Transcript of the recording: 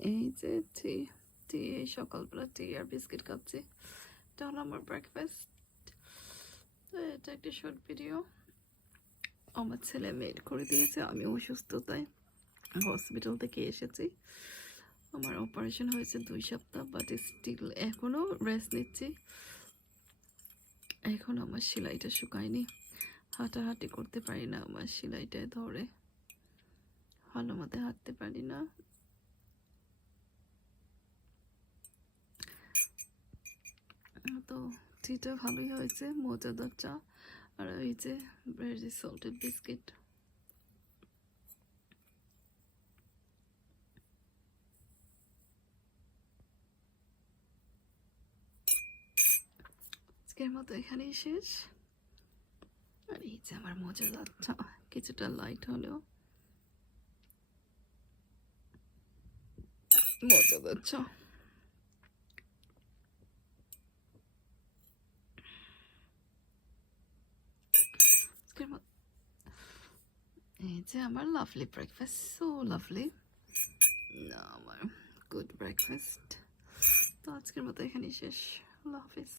এই যে টি টি এই সকালবেলা টি আর বিস্কিট খাচ্ছি। এটা হলো আমার ব্রেকফাস্ট। তো এটা একটা শর্ট ভিডিও। আমার ছেলে মেড করে দিয়েছে, আমি অসুস্থতায় হসপিটাল থেকে এসেছি। আমার অপারেশন হয়েছে 2 সপ্তাহ, বাট স্টিল এখনও রেস্ট নিচ্ছি। এখন আমার সেলাইটা শুকায়নি, হাঁটাহাঁটি করতে পারি না, আমার সেলাইটায় ধরে, ভালো মতো হাঁটতে পারি না। তো টিটা ভালোই হয়েছে, মজাদার চা। আর ওই যে ভেরি সল্টেড বিস্কিট। আজকের মতো এখানেই শেষ। আর এই যে আমার মজাদার চা, কিছুটা লাইট হলেও মজাদার চা। আজকের মতো এই যে আমার লাভলি ব্রেকফাস্ট, সো লাভলি, আমার গুড ব্রেকফাস্ট। তো আজকের মতো এখানেই শেষ। আল্লাহ হাফিজ।